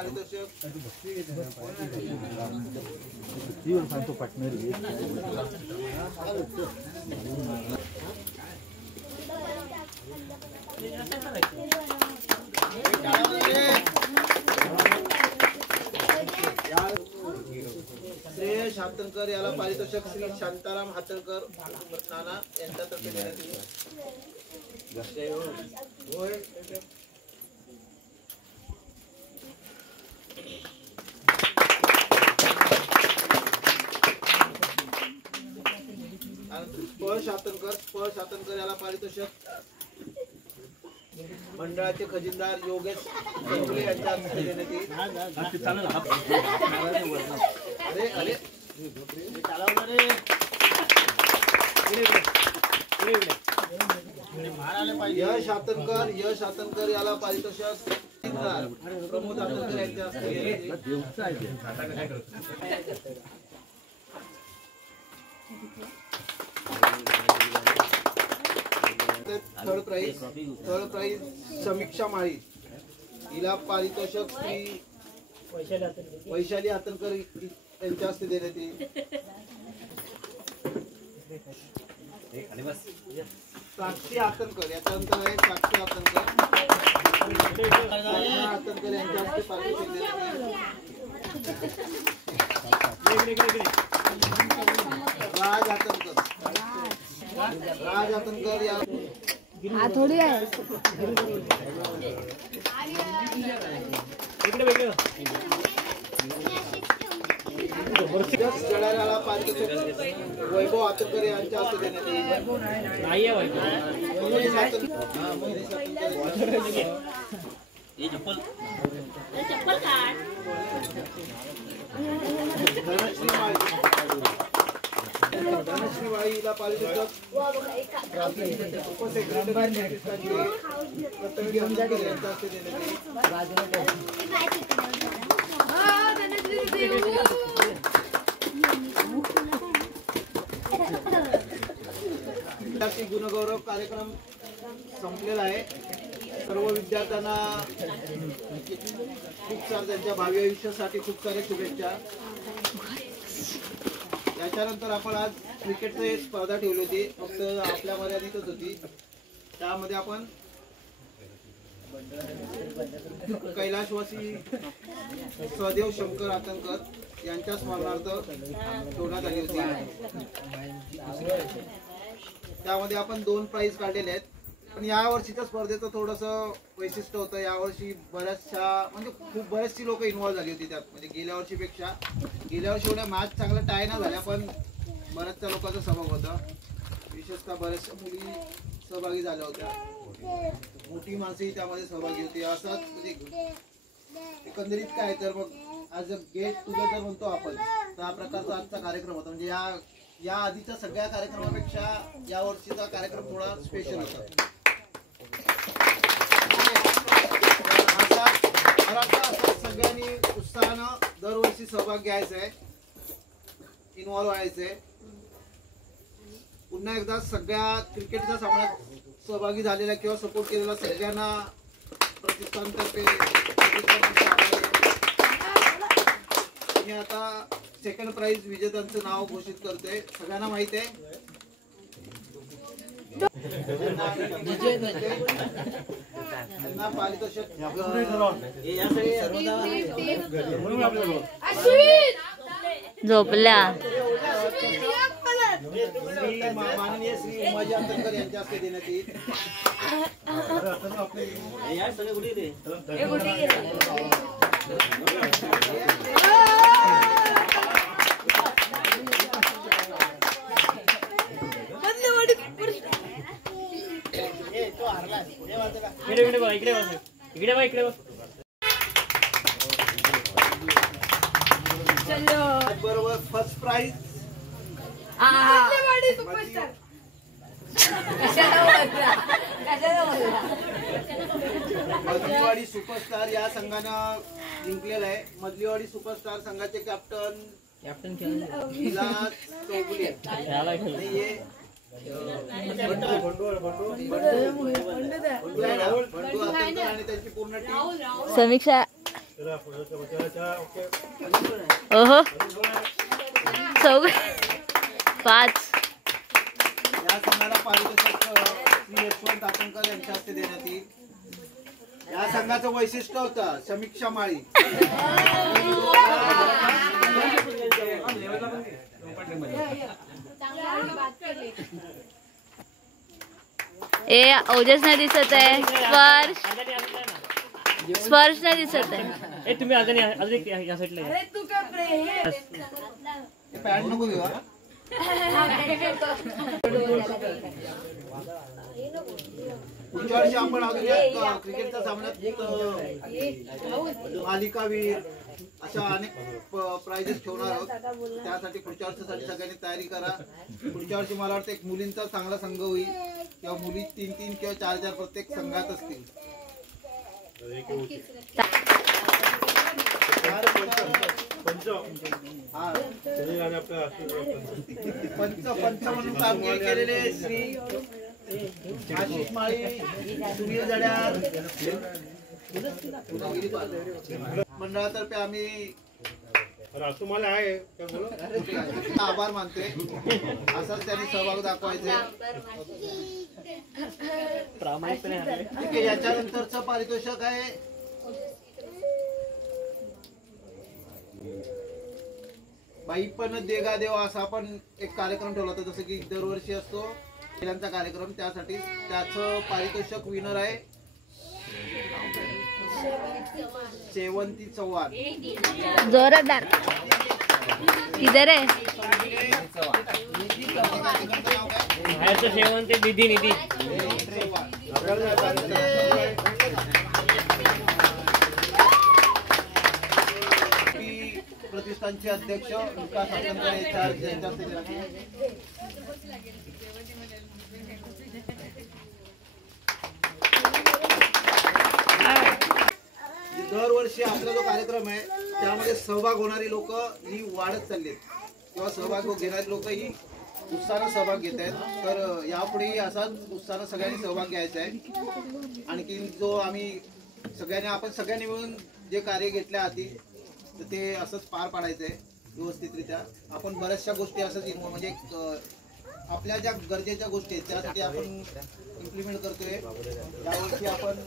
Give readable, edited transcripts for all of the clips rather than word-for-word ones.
पारितोषिक श्रेयश हातणकर याला पारितोषिक श्री शांताराम हातणकर नाना यांच्यातर्फे देण्यात येईल। पळ शातनकर याला पारितोषिक मंडळाचे खजिनदार योगेश चौगुले यांच्या हस्ते देण्यात येईल। यश हातणकर याला पारितोषिक प्रमोद हातणकर यांच्या हस्ते देण्यात येईल। थर्ड प्राइज समीक्षा माळी हिला पारितोषिक श्री वैशाली हातणकर यांच्या हस्ते देण्यात येईल। साक्षी हातणकर याचा अंतर आहे साक्षी हातणकर यांच्या हस्ते पारितोषिक देण्यात येईल। राज हातणकर या थोडी आहे वैभव हातणकर यांच्या हस्ते देण्यात येईल। धनश्री माळी हिला पारितोषिक रत्नागिरी हातणकर यांच्या हस्ते देण्यात येईल। गुणगौरव कार्यक्रम संपलेला आहे। सर्व विद्यार्थ्यांना खूप सारे त्यांच्या भावी आयुष्यासाठी खूप साऱ्या शुभेच्छा। याच्यानंतर आपण आज क्रिकेटची स्पर्धा ठेवली होती, फक्त आपल्या मर्यादितच होती। त्यामध्ये आपण कैलाशवासी सहदेव शंकर हातणकर यांच्या स्मरणार्थ ठेवण्यात आली होती। त्यामध्ये आपण 2 प्राइज काढलेले आहेत। पण या वर्षीच्या स्पर्धेचं थोडंसं वैशिष्ट्य होतं। यावर्षी बरेचशी लोक इन्व्हॉल्व झाली होती त्यात, म्हणजे गेल्या वर्षीपेक्षा। गेल्या वर्षी एवढ्या मॅच चांगल्या टाय नाही झाल्या, पण बऱ्याचशा लोकांचा सहभाग होता। विशेषतः बऱ्याचशा मुली सहभागी झाल्या होत्या, मोठी माणसंही त्यामध्ये सहभागी होती। असाच म्हणजे एकंदरीत काय तर मग आज गेट टुगेदर म्हणतो आपण, तर हा प्रकारचा आजचा कार्यक्रम होता। म्हणजे या आधीच्या सगळ्या कार्यक्रमापेक्षा या वर्षीचा कार्यक्रम थोडा स्पेशल होता। सगळ्यांनी उत्साहानं दरवर्षी सहभाग घ्यायचा आहे, इन्व्हॉल्व व्हायचंय। पुन्हा एकदा सगळ्या क्रिकेटच्या सामन्यात सहभागी झालेल्या किंवा सपोर्ट केलेल्या सगळ्यांना प्रतिष्ठानतर्फे मी आता सेकंड प्राइज विजेत्यांचं नाव घोषित करते। सगळ्यांना माहित आहे पारितोषिक झोपल्या माननीय श्री उमाजी हातणकर यांच्या हस्ते देण्यात येईल। बरोबर फर्स्ट प्राइज मधलीवाडी सुपरस्टार या संघानं जिंकलेला आहे। मधलीवाडी सुपरस्टार संघाचे कॅप्टन विलास चौगुले आणि त्यांची पूर्ण टीम। समीक्षा ओहो 5. या संघाला पारितोषिक श्री यशवंत आतंकर यांच्या हस्ते देण्यात येईल. या संघाचं वैशिष्ट्य होतं समीक्षा माळी. ए ओजस नाही दिसत आहे. स्पर्श नाही दिसत आहे. तुम्ही अजून या साईडला पॅड नको घेऊ. पुढच्या वर्षी आपण अजून क्रिकेटच्या सामन्यात मालिकावीर अशा अनेक प्राइजेस ठेवणार आहोत. त्यासाठी पुढच्या वर्षासाठी सगळ्यांनी तयारी करा. पुढच्या वर्षी मला वाटतं एक मुलींचा चांगला संघ होईल किंवा मुली 3-3 किंवा 4-4 प्रत्येक संघात असतील. पंच म्हणून कामगिरी केलेले श्री आशिष माळी, सुनील जड्यार मंडळातर्फे आम्ही आभार मानतोय. असाच त्यांनी सहभाग दाखवायचे. ठीक आहे. याच्यानंतरचं पारितोषिक आहे बाई पण देगा देव असा आपण एक कार्यक्रम ठेवला होता, जसं की दरवर्षी असतो महिलांचा कार्यक्रम. त्यासाठी त्याचं पारितोषिक विनर आहे शेवंती चव्हाण. जोरदार. किधर आहे शेवंत निधी निधी प्रतिष्ठानचे अध्यक्ष विकास आतंकर यांच्या दरवर्षी आपला जो कार्यक्रम आहे त्यामध्ये सहभाग होणारी लोक ही वाढत चालली आहेत किंवा सहभाग घेणारी लोक ही उत्साहानं सहभाग घेत आहेत. तर यापुढेही असाच उत्साहानं सगळ्यांनी सहभाग घ्यायचा आहे. आणखी जो आम्ही सगळ्यांनी मिळून जे कार्य घेतले आधी तर ते असंच पार पाडायचं आहे व्यवस्थितरित्या. आपण बऱ्याचशा गोष्टी असंच म्हणजे आपल्या ज्या गरजेच्या गोष्टी आहेत त्यासाठी आपण इम्प्लिमेंट करतोय. यावर्षी आपण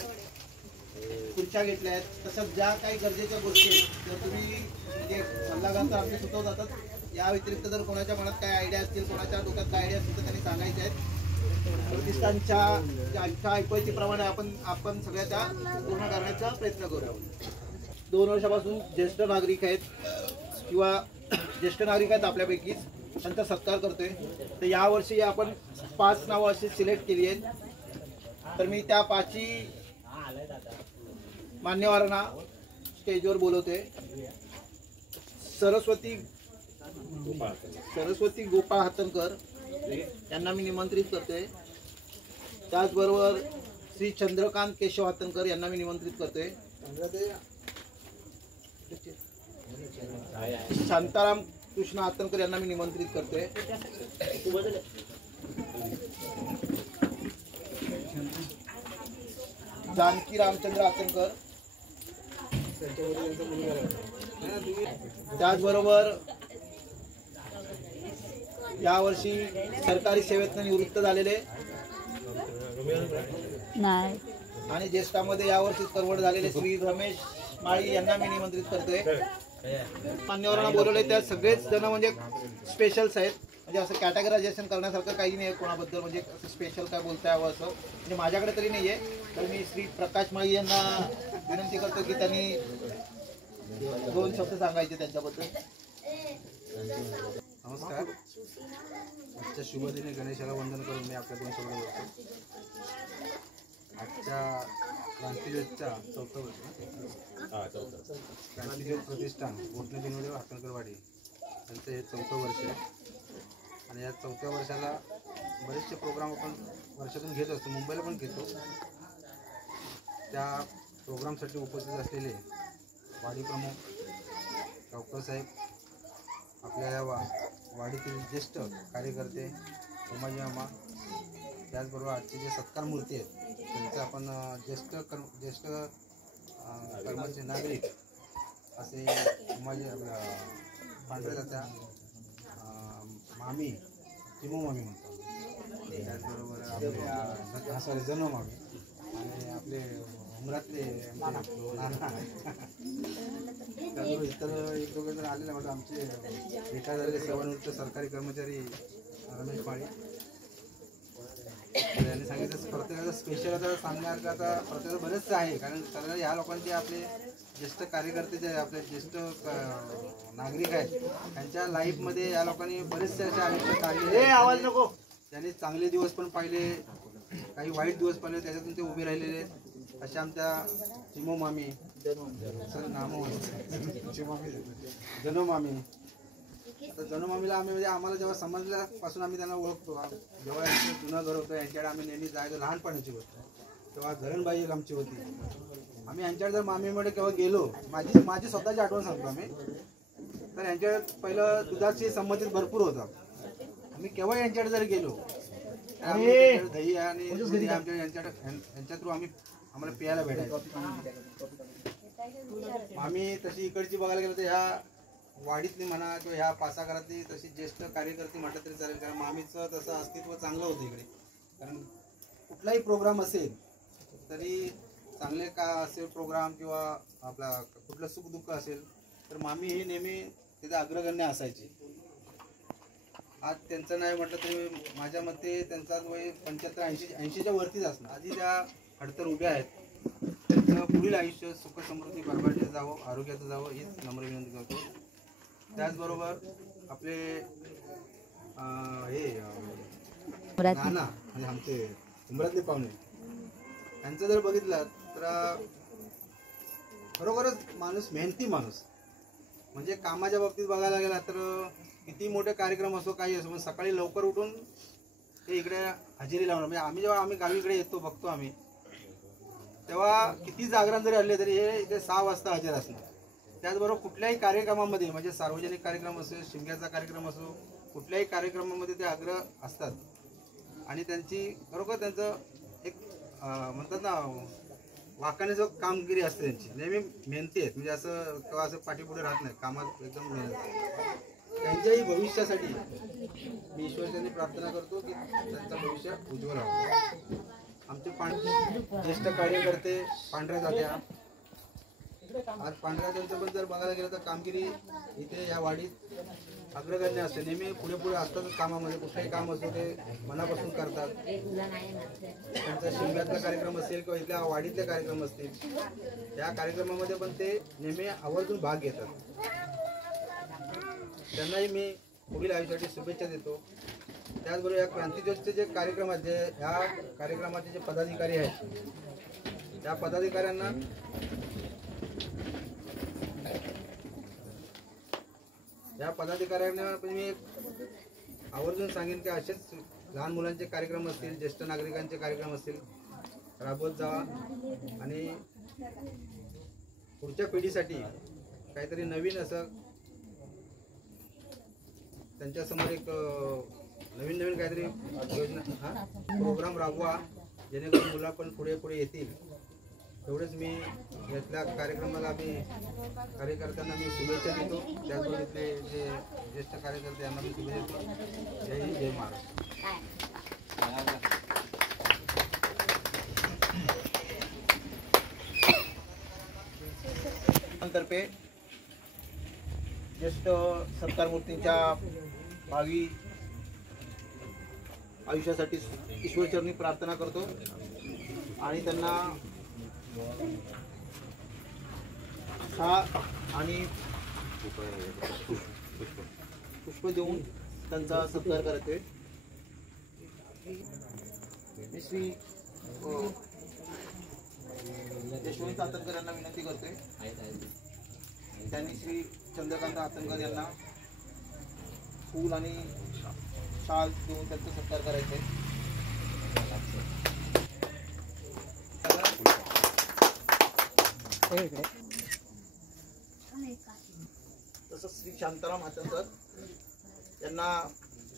खुर्च्या घेतल्या आहेत. तसंच ज्या काही गरजेच्या गोष्टी आहेत तर तुम्ही म्हणजे सल्लागार तर आमचे सुचवत जातात. या व्यतिरिक्त जर कोणाच्या मनात काय आयडिया असतील, कोणाच्या डोक्यात काय आयडिया असतील तर त्यांनी सांगायचे आहेत. प्रतिष्ठानच्या ऐपतीप्रमाणे आपण सगळ्या त्या पूर्ण करण्याचा प्रयत्न करू. 2 वर्षापासून ज्येष्ठ नागरिक आहेत किंवा ज्येष्ठ नागरिक आहेत आपल्यापैकीच, त्यांचा सत्कार करतोय. तर यावर्षी आपण 5 नावं अशी सिलेक्ट केली आहेत. तर मी त्या 5ही मान्यवरांना स्टेजवर बोलवते. सरस्वती गोपाळ हातनकर यांना मी निमंत्रित करतोय. त्याचबरोबर श्री चंद्रकांत केशव हातनकर यांना मी निमंत्रित करतोय. शांताराम कृष्ण हातनकर यांना मी निमंत्रित करतोय. जानकी रामचंद्र हातनकर. त्याचबरोबर यावर्षी सरकारी सेवेतून निवृत्त झालेले नाही आणि ज्येष्ठामध्ये यावर्षी करवड झालेले श्री रमेश माळी यांना मी निमंत्रित करतोय. मान्यवरांना बोलवले त्या सगळेच जण म्हणजे स्पेशल्स आहेत. म्हणजे असं कॅटेगरायझेशन करण्यासारखं काही नाही आहे कोणाबद्दल, म्हणजे असं स्पेशल काय बोलता यावं असं म्हणजे माझ्याकडे तरी नाही आहे. तर मी श्री प्रकाश माळी यांना विनंती करतो की त्यांनी 2 शब्द सांगायचे त्यांच्याबद्दल. नमस्कार. आजच्या शुभदिनी गणेशाला वंदन करून मी आपल्या 2 शब्द बोलतो. आजच्या क्रांतिज्योतच्या 4थं वर्ष क्रांतिज्योत प्रतिष्ठान गोठणे दिनवडे हातनकरवाडी यांचं हे 4थं वर्ष आहे. आणि या 4थ्या वर्षाला बरेचसे प्रोग्राम आपण वर्षातून घेत असतो, मुंबईला पण घेतो. त्या प्रोग्रामसाठी उपस्थित असलेले वाडी प्रमुख डॉक्टर साहेब, आपल्या या वाडीतील ज्येष्ठ कार्यकर्ते, उमाजी मामा, त्याचबरोबर आजचे जे सत्कार मूर्ती आहेत त्यांचं आपण ज्येष्ठ कर्मचारी नागरिक ते माझे पांढऱ्याच्या मामी चिमू मामी म्हणतात. त्याचबरोबर आपले सॉरी जनू मामी आणि आपले उमरातले नाना त्याचबरोबर इतर एक दोघे जण आलेले म्हणजे आमचे रिटायर झालेले सेवानिवृत्त सरकारी कर्मचारी रमेश पाळी यांनी सांगितलं प्रत्येकाचं स्पेशल आता सांगणार का आता प्रत्येकाचं बरेचसे आहे कारण सगळ्या ह्या लोकांचे आपले ज्येष्ठ कार्यकर्ते जे आपले ज्येष्ठ नागरिक आहेत त्यांच्या लाईफमध्ये या लोकांनी बरेचसे असे आयुष्य काढले आवाज नको त्यांनी चांगले दिवस पण पाहिले काही वाईट दिवस पाहिले त्याच्यातून ते उभे राहिलेले आहेत. अशा आमच्या चिमो मामी सर नामो जनू मामी तर जनू मामीला आम्ही म्हणजे आम्हाला जेव्हा समजल्यापासून आम्ही त्यांना ओळखतो जेव्हा यांचं जुनं घर होतं यांच्याकडे आम्ही नेहमी जायचो लहानपणाची गोष्ट तेव्हा घरणबाई एक आमची होती आम्ही यांच्याकडे जर मामीमध्ये केव्हा गेलो माझी स्वतःची आठवण सांगतो आम्ही तर यांच्याकडे पहिलं दुधाची संमतीत भरपूर होतं आम्ही केव्हा यांच्याकडे जर गेलो दही आणि यांच्या थ्रू आम्हाला प्यायला भेटायचं. आम्ही तशी इकडची बघायला गेलो तर ह्या वाडीतली म्हणा किंवा ह्या पासाघरातली तशी ज्येष्ठ कार्यकर्ते म्हटलं तरी चालेल कारण मामीचं तसं अस्तित्व चांगलं होतं इकडे कारण कुठलाही प्रोग्राम असेल तरी चांगले का असेल प्रोग्राम किंवा आपला कुठलं सुखदुःख असेल तर मामी ही नेहमी तिथे अग्रगण्य असायची. आज त्यांचं नाही म्हटलं तरी माझ्या मते त्यांचा वय 75-80च्या वरतीच असणार. आधी त्या खडतर उभ्या आहेत त्यांचं पुढील आयुष्य सुख समृद्धी बरबाडीचं जावं आरोग्याचं जावं हीच नम्र विनंती करतो. त्याचबरोबर आपले हे नाना म्हणजे आमचे उमरातले पाहुणे त्यांचं जर बघितलं तर खरोखरच माणूस मेहनती माणूस म्हणजे कामाच्या बाबतीत बघायला गेला तर किती मोठे कार्यक्रम असो काही असो पण सकाळी लवकर उठून ते इकडे हजेरी लावणार म्हणजे आम्ही गावी इकडे येतो बघतो आम्ही तेव्हा किती जागरण जरी आले तरी हे इथे 6 वाजता हजर असणार. त्याचबरोबर कुठल्याही कार्यक्रमामध्ये म्हणजे सार्वजनिक कार्यक्रम असो शिमग्याचा कार्यक्रम असो कुठल्याही कार्यक्रमामध्ये ते आग्रह असतात आणि त्यांची खरोखर त्यांचं एक म्हणतात ना वाकाण्याचं कामगिरी असते त्यांची नेहमी मेहनती आहेत म्हणजे असं किंवा असं पाठीपुढे राहत नाही कामात एकदम मेहनत. त्यांच्याही भविष्यासाठी मी ईश्वरचरणी प्रार्थना करतो की त्यांचं भविष्य उज्ज्वल व्हावं. आमचे ज्येष्ठ कार्यकर्ते पांढऱ्या जात्या आज पांढऱ्या जात्यांचं पण जर बघायला गेलं तर कामगिरी इथे या वाडीत अग्रगण्य असते नेहमी पुढे पुढे असतातच कामामध्ये कुठलंही काम असो ते मनापासून करतात. त्यांचा शिमग्यातला कार्यक्रम असेल किंवा इथल्या वाडीतले कार्यक्रम असतील त्या कार्यक्रमामध्ये पण ते नेहमी आवर्जून भाग घेतात. त्यांनाही मी पुढील आयुष्यासाठी शुभेच्छा देतो. त्याचबरोबर या क्रांतीज्योतचे जे कार्यक्रम आहेत जे ह्या कार्यक्रमाचे जे पदाधिकारी आहेत त्या पदाधिकाऱ्यांना मी आवर्जून सांगेन की असेच लहान मुलांचे कार्यक्रम असतील ज्येष्ठ नागरिकांचे कार्यक्रम असतील राबवत जावा आणि पुढच्या पिढीसाठी काहीतरी नवीन असं त्यांच्यासमोर एक नवीन काहीतरी योजना प्रोग्राम राबवा जेणेकरून मुलं पण पुढे येतील. एवढंच मी यातल्या कार्यक्रमाला आम्ही कार्यकर्त्यांना मी शुभेच्छा देतो. त्याचबरोबर इथले जे ज्येष्ठ कार्यकर्ते यांना मी शुभेच्छा देतो. जय हिंद जय महाराष्ट्र. तर्फे ज्येष्ठ सत्कार मूर्तींच्या भावी आयुष्यासाठी ईश्वरचरणी प्रार्थना करतो आणि त्यांना आणि पुष्प देऊन त्यांचा सत्कार करते. मी श्री यशवंत आतंकर यांना विनंती करते त्यांनी श्री चंद्रकांत आतंकर यांना फूल आणि शाल देऊन त्यांचा सत्कार करायचा आहे. तसंच श्री शांताराम आतंकर यांना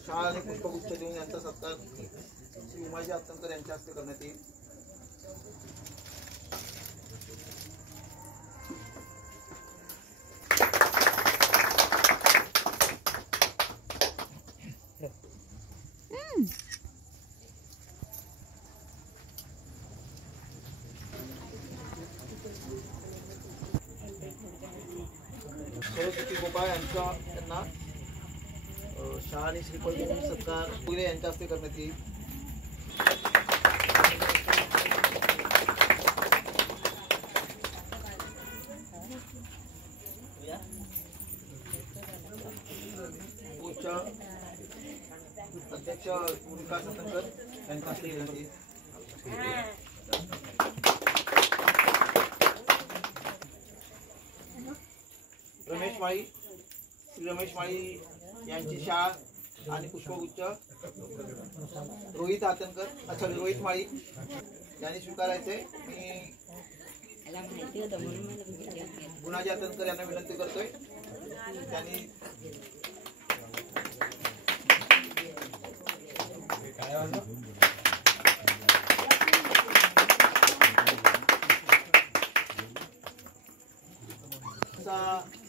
शाल आणि पुष्पगुच्छ देऊन यांचा सत्कार श्री उमाजी आतंकर यांच्या हस्ते करण्यात येईल. सरस्वती गोपाळ त्यांना शाळा आणि श्रीफळ देऊन सत्कार पुढे यांच्या हस्ते करण्यात येईल. अध्यक्ष विकास हतनकर यांच्या हस्ते करण्यात येईल. रमेश माळी, श्री रमेश माळी यांची शाळा आणि पुष्पगुच्छ रोहित हातनकर, रोहित माळी यांनी स्वीकारायचे. मी गुणाजी हातनकर यांना विनंती करतोय त्यांनी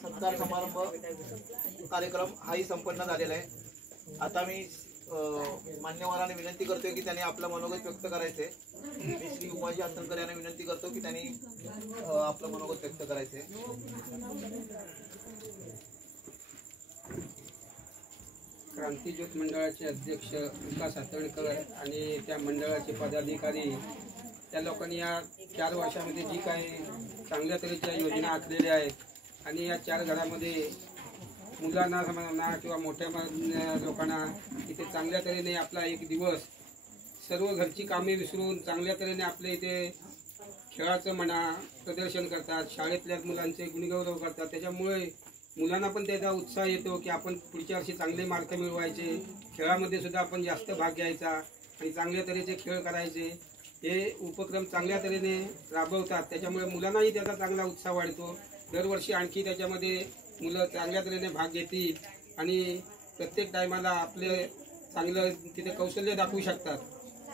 सत्कार समारंभ कार्यक्रम हाही संपन्न झालेला आहे. आता मी मान्यवरांना विनंती करतोय की त्यांनी आपलं मनोगत व्यक्त करायचे. मी श्री उमाजी हातनकर यांना विनंती करतो की त्यांनी आपलं मनोगत व्यक्त करायचे. क्रांतिज्योत मंडळाचे अध्यक्ष विकास हातनकर आणि त्या मंडळाचे पदाधिकारी त्या लोकांनी या 4 वर्षामध्ये जी काही चांगल्या तऱ्हेच्या योजना आखलेल्या आहेत आणि या 4 घरामध्ये मुलांना म्हणा किंवा मोठ्या लोकांना इथे चांगल्या तऱ्हेने आपला एक दिवस सर्व घरची कामे विसरून चांगल्या तऱ्हेने आपल्या इथे खेळाचं म्हणा प्रदर्शन करतात, शाळेतल्या मुलांचे गुणगौरव करतात. त्याच्यामुळे मुलांना पण त्याचा उत्साह येतो की आपण पुढच्या वर्षी चांगले मार्क मिळवायचे, खेळामध्ये सुद्धा आपण जास्त भाग घ्यायचा आणि चांगल्या तऱ्हेचे खेळ करायचे. हे उपक्रम चांगल्या तऱ्हेने राबवतात. त्याच्यामुळे मुलांनाही त्याचा चांगला उत्साह वाढतो. दरवर्षी आणखी त्याच्यामध्ये मुलं चांगल्या तऱ्हेने भाग घेतील आणि प्रत्येक टायमाला आपले चांगलं तिथे कौशल्य दाखवू शकतात.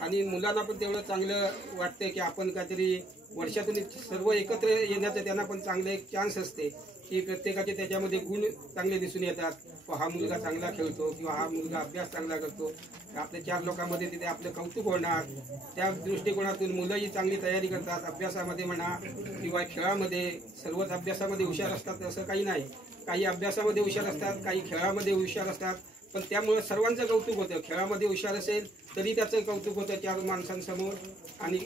आणि मुलांना पण तेवढं चांगलं वाटतं की आपण काहीतरी वर्षातून सर्व एकत्र येण्याचं त्यांना पण चांगलं एक चान्स असते की प्रत्येकाचे त्याच्यामध्ये गुण चांगले दिसून येतात. हा मुलगा चांगला खेळतो किंवा हा मुलगा अभ्यास चांगला करतो. आपल्या 4 लोकांमध्ये तिथे आपलं कौतुक होणार. त्या दृष्टिकोनातून मुलंही चांगली तयारी करतात अभ्यासामध्ये म्हणा किंवा खेळामध्ये. सर्वच अभ्यासामध्ये हुशार असतात असं काही नाही. काही अभ्यासामध्ये हुशार असतात, काही खेळामध्ये हुशार असतात. पण त्यामुळे सर्वांचं कौतुक होतं. खेळामध्ये हुशार असेल तरी त्याचं कौतुक होतं 4 माणसांसमोर आणि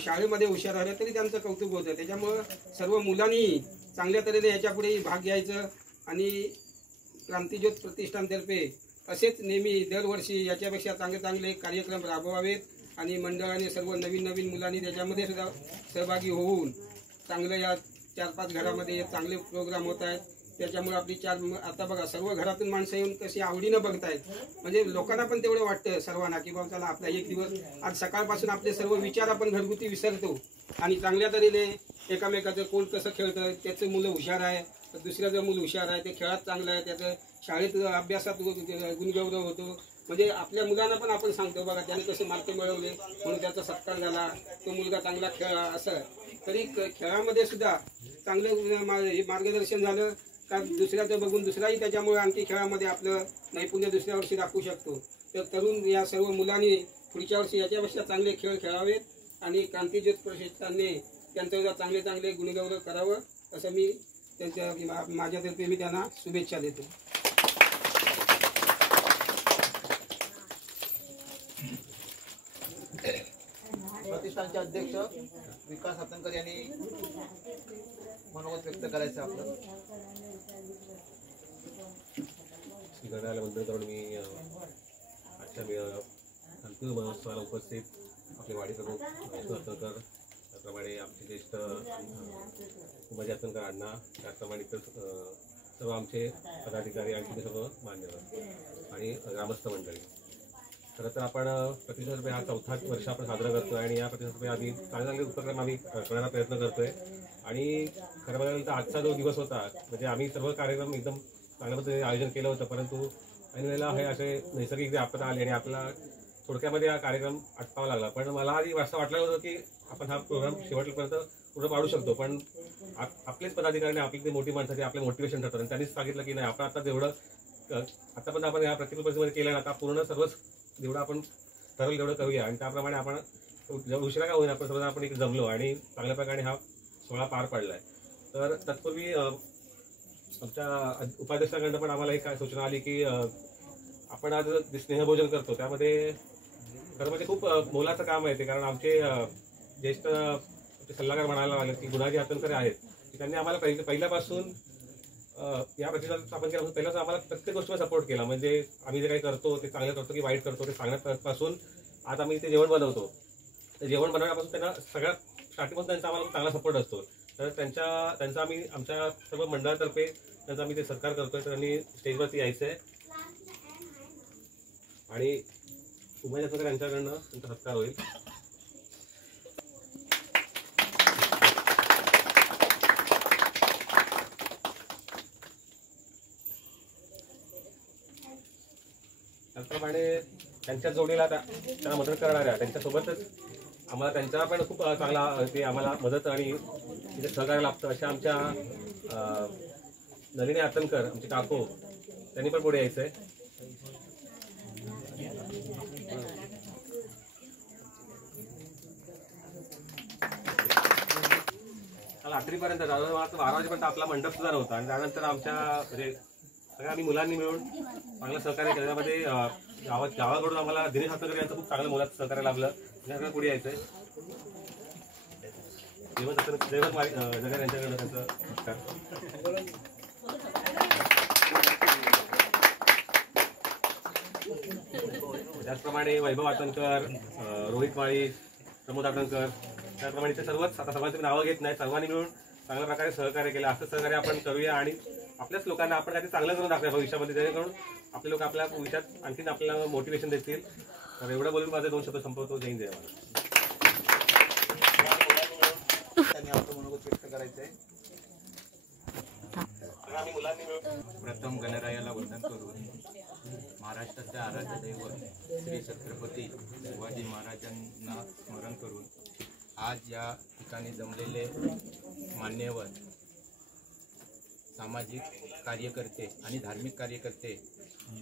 शाळेमध्ये हुशार आलं तरी त्यांचं कौतुक होतं. त्याच्यामुळं सर्व मुलांनी चांगल्या तऱ्हेने याच्यापुढे भाग घ्यायचं आणि क्रांतिज्योत प्रतिष्ठानतर्फे असेच नेहमी दरवर्षी याच्यापेक्षा चांगले चांगले कार्यक्रम राबवावेत आणि मंडळाने सर्व नवीन नवीन मुलांनी त्याच्यामध्ये सुद्धा सहभागी होऊन चांगलं या 4-5 घरामध्ये चांगले प्रोग्राम होत आहेत. त्याच्यामुळे आपली 4 आता बघा सर्व घरातून माणसं येऊन कशी आवडीनं बघतायत. म्हणजे लोकांना पण तेवढं वाटतं सर्वांना की बाबा चला आपला एक दिवस आज सकाळपासून आपले सर्व विचार आपण घरगुती विसरतो आणि चांगल्या तऱ्हेने एकामेकाचं कोण कसं खेळतं, त्याचं मुलं हुशार आहे, दुसऱ्याचं मूल हुशार आहे, ते खेळात चांगलं आहे, त्याचं शाळेत अभ्यासात गुणगौरव होतो. म्हणजे आपल्या मुलांना पण आपण सांगतो बघा त्याने कसे मार्क मिळवले म्हणून त्याचा सत्कार झाला, तो मुलगा चांगला खेळला असं. तरी खेळामध्ये सुद्धा चांगलं मार्गदर्शन झालं का दुसऱ्याचं बघून दुसराही त्याच्यामुळे आणखी खेळामध्ये आपलं नैपुण्य दुसऱ्या वर्षी दाखवू शकतो. तर तरुण या सर्व मुलांनी पुढच्या वर्षी याच्यापेक्षा चांगले खेळ खेळावेत आणि क्रांतिज्योत प्रतिष्ठानने त्यांचं चांगले चांगले गुणगौरव करावं असं मी माझ्यातर्फे मी त्यांना शुभेच्छा देतो. प्रतिष्ठानचे अध्यक्ष विकास हातनकर यांनी मनोगत व्यक्त करायचं आपलं. गणाला वंदन करून मी आजच्या अंतिम महोत्सवाला उपस्थित आपले वाडी प्रमुख महेश हातनकर, त्याप्रमाणे आमचे ज्येष्ठ उमाजी हातनकर अण्णा, त्याप्रमाणे इतर सर्व आमचे पदाधिकारी आणि सर्व मान्यवर आणि ग्रामस्थ मंडळी. खरं तर आपण प्रतिष्ठानतर्फे हा 4था वर्ष आपण साजरा करतोय आणि या प्रतिष्ठानतर्फे आधी चांगले चांगले उपक्रम आम्ही करण्याचा प्रयत्न करतोय. आणि खरं बघायला तर आजचा जो दिवस होता म्हणजे आम्ही सर्व कार्यक्रम एकदम चांगल्या पद्धतीने आयोजन केलं होतं, परंतु ऐन वेळेला हे असे नैसर्गिक आपत्ती आले आणि आपला थोडक्यामध्ये हा कार्यक्रम आटपावा लागला. पण मला आधी असं वाटलं होतं की आपण हा प्रोग्राम शेवटपर्यंत पुढे पाडू शकतो, पण आपलेच पदाधिकारी आपली मोठी माणसाची आपले मोटिवेशन ठरतात आणि त्यांनीच सांगितलं की नाही आपण आता जेवढं आतापर्यंत आपण या प्रत्येक परिस्थितीमध्ये केलं ना आता पूर्ण सर्वच जेवढं आपण ठरवलं तेवढं करूया. आणि त्याप्रमाणे आपण उशिरा का होईना आपण सर्व आपण एक जमलो आणि चांगल्या प्रकारे हा सोहळा पार पाडलाय. तर तत्पूर्वी आमच्या उपाध्यक्षाकडनं पण आम्हाला एक सूचना आली की आपण आज जे स्नेहभोजन करतो त्यामध्ये खरं म्हणजे खूप मोलाचं काम आहे ते. कारण आमचे ज्येष्ठ सल्लागार म्हणायला लागले की गुणाजी हातनकर आहेत, की त्यांनी आम्हाला पहिल्यापासून या प्रतिष्ठान स्थापन केल्यापासून पहिल्याच आम्हाला प्रत्येक गोष्टीवर सपोर्ट केला. म्हणजे आम्ही जे काही करतो ते चांगलं करतो की वाईट करतो ते सांगण्यापासून आज आम्ही ते जेवण बनवतो. ते जेवण बनवण्यापासून त्यांना सगळ्यात स्टार्टिंगपासून त्यांचा आम्हाला चांगला सपोर्ट असतो. तर त्यांचा आम्ही आमच्या सर्व मंडळातर्फे त्यांचा आम्ही ते सत्कार करतोय. तर त्यांनी स्टेजवरती यायचं आहे आणि उमेश हातनकर यांच्याकडनं त्यांचा सत्कार होईल. त्याचप्रमाणे त्यांच्या जोडीला त्यांना मदत करणाऱ्या त्यांच्यासोबतच आम्हाला त्यांचा पण खूप चांगला ते आम्हाला मदत आणि सहकार्य लाभतं अशा आमच्या नलिनी हातनकर आमचे काकू त्यांनी पण पुढे यायचंय. रात्रीपर्यंत 12 वाजेपर्यंत आपला मंडप सुद्धा नव्हता आणि त्यानंतर आमच्या म्हणजे सगळ्या आम्ही मुलांनी मिळून चांगलं सहकार्य केलं. त्यामध्ये गावाकडून आम्हाला दिनेश हातनकर यांचं खूप चांगलं मुलाचं सहकार्य लाभलं. सगळं पुढे यायचंय. जगन यांच्याकडनं त्यांचं सत्कार. त्याचप्रमाणे वैभव हातनकर, रोहित माळी, प्रमोद हातनकर, त्याप्रमाणे ते सर्वच आता सर्वांची नावं घेत नाही, सर्वांनी मिळून चांगल्या प्रकारे सहकार्य केलं. असं सहकार्य आपण करूया आणि आपल्याच लोकांना आपण काही चांगलं करून दाखवूया भविष्यामध्ये, जेणेकरून आपले लोक आपल्या भविष्यात आणखीन आपल्याला मोटिवेशन देतील. तर एवढं बोलून माझे 2 शब्द संपवतो. जय हिंद जय महाराष्ट्र. त्यांनी आपलं मनोगत व्यक्त करायचंय. प्रथम गणरायाला वंदन करून महाराष्ट्राचे आराध्य दैवत श्री छत्रपती शिवाजी महाराजांना स्मरण करून आज या ठिकाणी जमलेले मान्यवर सामाजिक कार्यकर्ते आणि धार्मिक कार्यकर्ते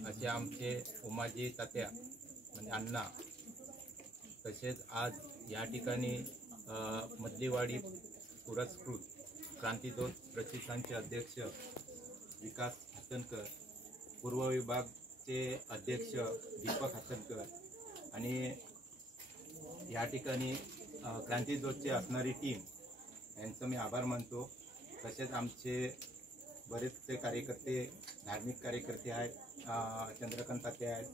असे आमचे उमाजी तात्या म्हणजे अण्णा, तसेच आज या ठिकाणी मधलीवाडी पुरस्कृत क्रांतीज्योत प्रतिष्ठानचे अध्यक्ष विकास हातनकर, पूर्व विभागचे अध्यक्ष दीपक हातनकर आणि या ठिकाणी क्रांतीज्योतचे असणारी टीम यांचं मी आभार मानतो. तसेच आमचे बरेचसे कार्यकर्ते, धार्मिक कार्यकर्ते आहेत. चंद्रकांत तात्या आहेत,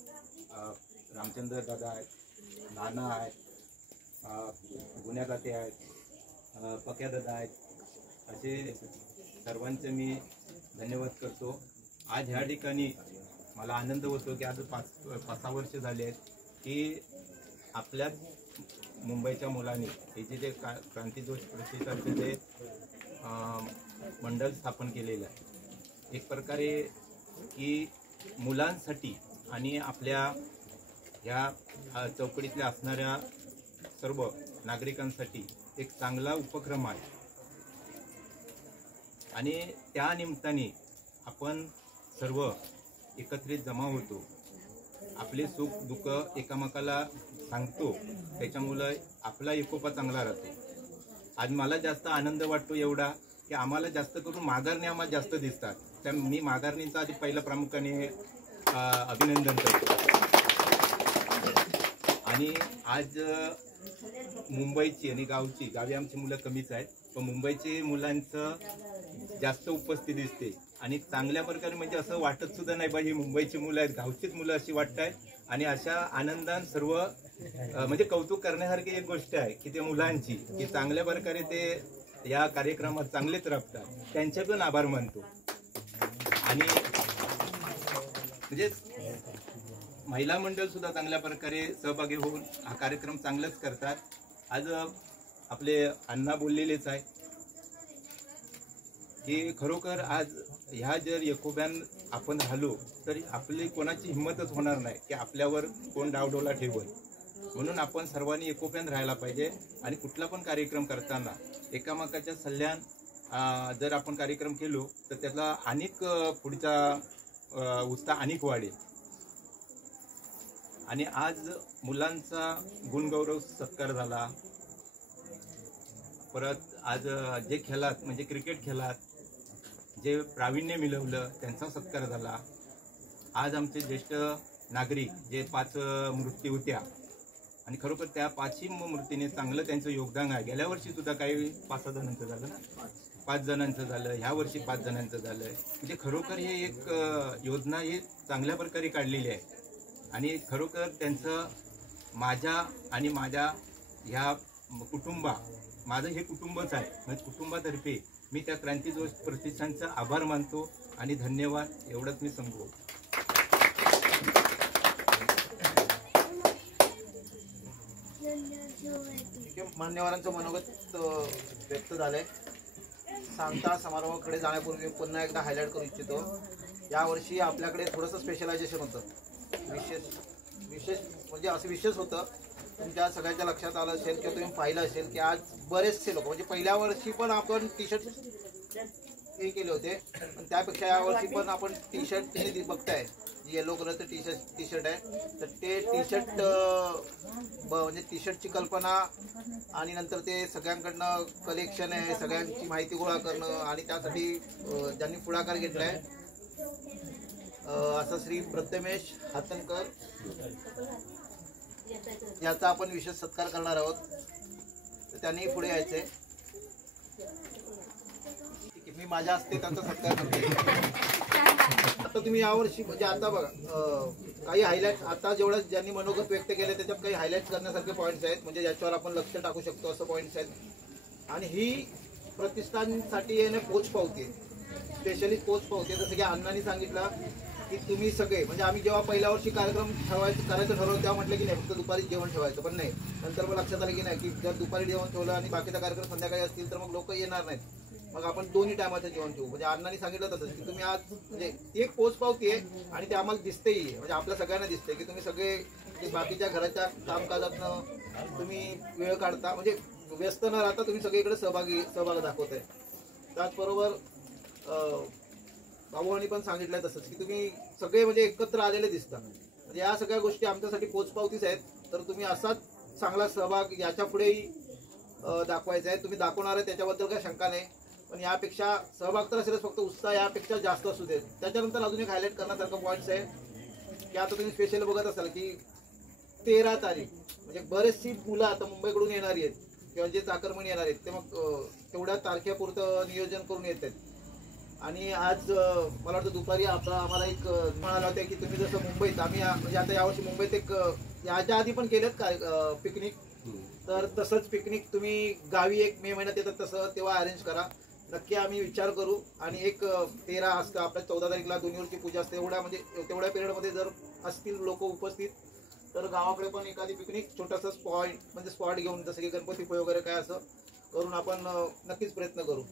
रामचंद्र दादा आहेत, नाना आहेत, गुन्ह्या तात्या आहेत, पक्या दादा आहेत. असे सर्वांचे मी धन्यवाद करतो. आज ह्या ठिकाणी मला आनंद होतो की आज 5-6 वर्ष झाले आहेत की आपल्या मुंबईच्या मुलांनी हे जे क्रांतीज्योत प्रतिष्ठानचे जे मंडळ स्थापन केलेलं आहे, एक प्रकारे की मुलांसाठी आणि आपल्या ह्या चौकडीतल्या असणाऱ्या सर्व नागरिकांसाठी एक चांगला उपक्रम आहे. आणि त्या निमित्ताने आपण सर्व एकत्रित जमा होतो, आपले सुख दुःख एकामेकाला सांगतो, त्याच्यामुळं आपला एकोपा चांगला राहतो. आज मला जास्त आनंद वाटतो एवढा की आम्हाला जास्त करून माघारणी आम्हाला जास्त दिसतात. त्या मी माघारणींचा आधी पहिलं प्रामुख्याने अभिनंदन करतो. आणि आज मुंबईची आणि गावी आमची मुलं कमीच आहेत, पण मुंबईची मुलांचं जास्त उपस्थिती दिसते आणि चांगल्या प्रकारे म्हणजे असं वाटत सुद्धा नाही पाहिजे मुंबईची मुलं आहेत, गावचीच मुलं अशी वाटत आहेत. आणि अशा आनंदात सर्व म्हणजे कौतुक करण्यासारखी एक गोष्ट आहे की ते मुलांची की चांगल्या प्रकारे ते या कार्यक्रमात चांगलेच राबतात. त्यांचे पण आभार मानतो. आणि म्हणजे महिला मंडळ सुद्धा चांगल्या प्रकारे सहभागी होऊन हा कार्यक्रम चांगलाच करतात. आज आपले अण्णा बोललेलेच आहे की खरोखर आज ह्या जर एकोप्यान आपण राहिलो तर आपली कोणाची हिंमतच होणार नाही की आपल्यावर कोण डावडोला ठेवल. म्हणून आपण सर्वांनी एकोप्यान राहायला पाहिजे आणि कुठला पण कार्यक्रम करताना एकामेकाच्या सल्ल्यान जर आपण कार्यक्रम केलो तर त्याला अनेक पुढचा उत्साह अनेक वाढेल. आणि आज मुलांचा गुणगौरव सत्कार झाला. परत आज जे खेळात म्हणजे क्रिकेट खेळात जे प्रावीण्य मिळवलं त्यांचा सत्कार झाला. आज आमचे ज्येष्ठ नागरिक जे 5 मूर्ती होत्या आणि खरोखर त्या 5ही मूर्तीने चांगलं त्यांचं योगदान आहे. गेल्या वर्षी सुद्धा काही 5-6 जणांचं झालं ना, 5 जणांचं झालं, ह्या वर्षी 5 जणांचं झालं. म्हणजे खरोखर हे एक योजना ही चांगल्या प्रकारे काढलेली आहे आणि खरोखर त्यांचं माझ्या आणि माझ्या ह्या माझं हे कुटुंबच आहे. म्हणजे कुटुंबातर्फे मी त्या क्रांतीज्योत प्रतिष्ठानचा आभार मानतो आणि धन्यवाद एवढंच मी सांगतो. मान्यवरांचं मनोगत व्यक्त झालंय. सांगता समारोहाकडे जाण्यापूर्वी पुन्हा एकदा हायलाईट करू इच्छितो, यावर्षी आपल्याकडे थोडंसं स्पेशलायझेशन होतं. विशेष म्हणजे असं विशेष होतं, तुमच्या सगळ्यांच्या लक्षात आलं असेल किंवा तुम्ही पाहिलं असेल की आज बरेचसे लोक म्हणजे पहिल्या वर्षी पण आपण टी शर्ट हे केले होते, पण त्यापेक्षा यावर्षी पण आपण टी शर्ट हे बघताय येलो कलरचं टी शर्ट आहे. तर ते टी शर्ट म्हणजे टी शर्टची कल्पना आणि नंतर ते सगळ्यांकडनं कलेक्शन आहे, सगळ्यांची माहिती गोळा करणं आणि त्यासाठी ज्यांनी पुढाकार घेतला आहे असं श्री प्रथमेश हातनकर याचा आपण विशेष सत्कार करणार आहोत. तर त्यांनी पुढे यायचे. मी माझ्या हस्ते त्यांचा सत्कार करते. आता तुम्ही यावर्षी म्हणजे आता बघा काही हायलाइट आता जेवढं ज्यांनी मनोगत व्यक्त केले त्याच्यात काही हायलाइट करण्यासारखे पॉईंट्स आहेत, म्हणजे ज्याच्यावर आपण लक्ष टाकू शकतो असं पॉईंट्स आहेत. आणि ही प्रतिष्ठानसाठी येणे पोच पावते, स्पेशली पोच पावते. जसं की अण्णांनी सांगितलं की तुम्ही सगळे म्हणजे आम्ही जेव्हा पहिल्या वर्षी कार्यक्रम करायचं ठरवलं तेव्हा म्हटलं की नाही फक्त दुपारी जेवण ठेवायचं, पण नाही नंतर मग लक्षात आलं की नाही की जर दुपारी जेवण ठेवलं आणि बाकीचा कार्यक्रम संध्याकाळी असतील तर मग लोक येणार नाहीत, मग आपण दोन्ही टायमाचं जेवण ठेवू. म्हणजे अण्णांनी सांगितलं तसंच की तुम्ही आज म्हणजे एक पोच पावतीये आणि ते आम्हाला दिसतेही, म्हणजे आपल्या सगळ्यांना दिसते की तुम्ही सगळे बाकीच्या घराच्या कामकाजातनं तुम्ही वेळ काढता, म्हणजे व्यस्त न राहता तुम्ही सगळीकडे सहभाग दाखवताय. त्याचबरोबर बाबूंनी पण सांगितलंय तसंच की तुम्ही सगळे म्हणजे एकत्र आलेले दिसता. म्हणजे या सगळ्या गोष्टी आमच्यासाठी पोचपावतीच आहेत. तर तुम्ही असाच चांगला सहभाग याच्या पुढेही दाखवायचा आहे. तुम्ही दाखवणार आहे त्याच्याबद्दल काही शंका नाही, पण यापेक्षा सहभाग तर असेलच, फक्त उत्साह यापेक्षा जास्त असू देत. त्याच्यानंतर अजून एक हायलाईट करण्यासारखं पॉईंट्स आहे की आता तुम्ही स्पेशल बघत असाल की 13 तारीख म्हणजे बरेचशी मुलं आता मुंबईकडून येणारी आहेत किंवा जे चाकरमणी येणार आहेत ते मग तेवढ्या तारखेपुरतं नियोजन करून येत आहेत. आणि आज मला वाटतं दुपारी आम्हाला एक म्हणाला होता की तुम्ही जसं मुंबईत आम्ही म्हणजे आता यावर्षी मुंबईत एक याच्या आधी पण केलेत काय पिकनिक, तर तसंच पिकनिक तुम्ही गावी एक मे महिन्यात येतात तसं तेव्हा अरेंज करा. नक्की आम्ही विचार करू. आणि एक 13 असतं आपल्या 14 तारीखला दोन्हीवरची पूजा असते, एवढ्या म्हणजे तेवढ्या पिरियडमध्ये जर असतील लोक उपस्थित तर गावाकडे पण एखादी पिकनिक छोटासा स्पॉट घेऊन जसं की गणपतीपुळे वगैरे काय असं करून आपण नक्कीच प्रयत्न करू.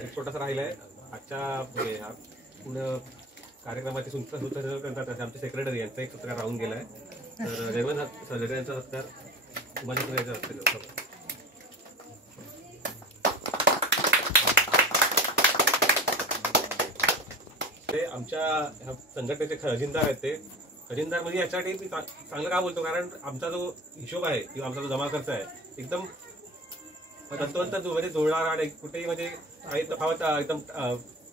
एक छोटासा राहिलाय आजच्या पूर्ण कार्यक्रमाचे सूत्रधार करतात आमचे सेक्रेटरी यांचा एक सत्कार राहून गेलाय. तर जयवंत सत्कार तुम्हाला सत्कार ते आमच्या संघटनेचे खजिनदार आहेत. ते खजिनदार म्हणजे याच्यासाठी मी चांगलं का बोलतो, कारण आमचा जो हिशोब आहे किंवा आमचा जो जमा खर्च आहे एकदम तंतोतंत म्हणजे जोडणारा आणि कुठेही म्हणजे तफावत एकदम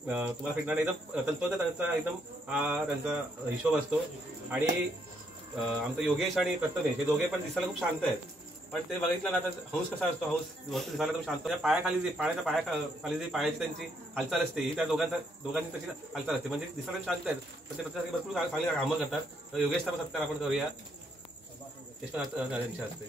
तुम्हाला भेटणार एकदम तंतोतंत त्यांचा एकदम त्यांचा हिशोब असतो. आणि आमचा योगेश आणि प्रथमेश हे दोघे पण दिसायला खूप शांत आहेत, पण ते बघितलं ना तर हौस कसा असतो, हौस वस्तू दिसायला एकदम शांत. त्या पायाखाली पाण्याच्या पायाखाली जी पायाची त्यांची हालचाल असते ही त्या दोघांची त्याची हालचाल असते, म्हणजे दिसायला शांत आहेत पण ते प्रत्येक भरपूर चांगली कामं करतात. तर योगेशचा पण सत्कार आपण करूया त्यांच्या हस्ते.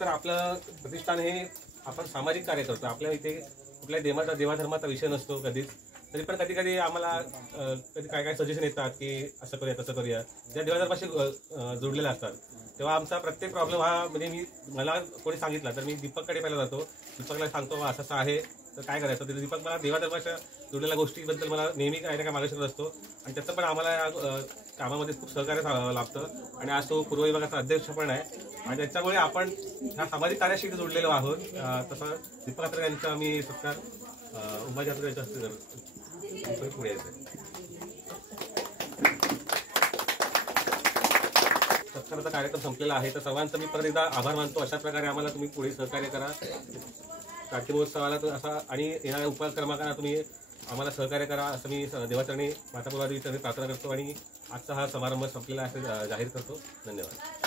तर आपलं प्रतिष्ठान हे आपण सामाजिक कार्य करतो. आपल्या इथे कुठल्याही देवाधर्माचा विषय नसतो कधीच, तरी पण कधी कधी आम्हाला कधी काय काय सजेशन येतात की असं करूया तसं करूया, ज्या देवाधर्माशी जोडलेल्या असतात. तेव्हा आमचा प्रत्येक प्रॉब्लेम हा म्हणजे मला कोणी सांगितला तर मी दीपककडे पहिला जातो, दीपकला सांगतो असं असं आहे तर काय करायचं. तर दीपक मला देवाधर्माच्या जोडलेल्या गोष्टीबद्दल मला नेहमी काय ना काय मागे शकत असतो आणि त्याचं पण आम्हाला या कामामध्ये खूप सहकार्य लाभतं. आणि आज तो पूर्व विभागाचा अध्यक्ष पण आहे आणि त्याच्यामुळे आपण ह्या सामाजिक कार्याशी जोडलेलो आहोत. तसं दीपक आत्रे यांचा आम्ही सत्कार उमाजी आत्रे यांच्या हस्ते करतो. पुढे यायचं खरं तर कार्यक्रम संपलेला आहे. तर सर्वांचं मी परत एकदा आभार मानतो. अशा प्रकारे आम्हाला तुम्ही पुढे सहकार्य करा. क्रांती महोत्सवाला तर असा आणि येणाऱ्या उपक्रमांना तुम्ही आम्हाला सहकार्य करा असं मी देवाचरणी मातापुरादेवीचरणी प्रार्थना करतो आणि आजचा हा समारंभ संपलेला आहे जाहीर करतो. धन्यवाद.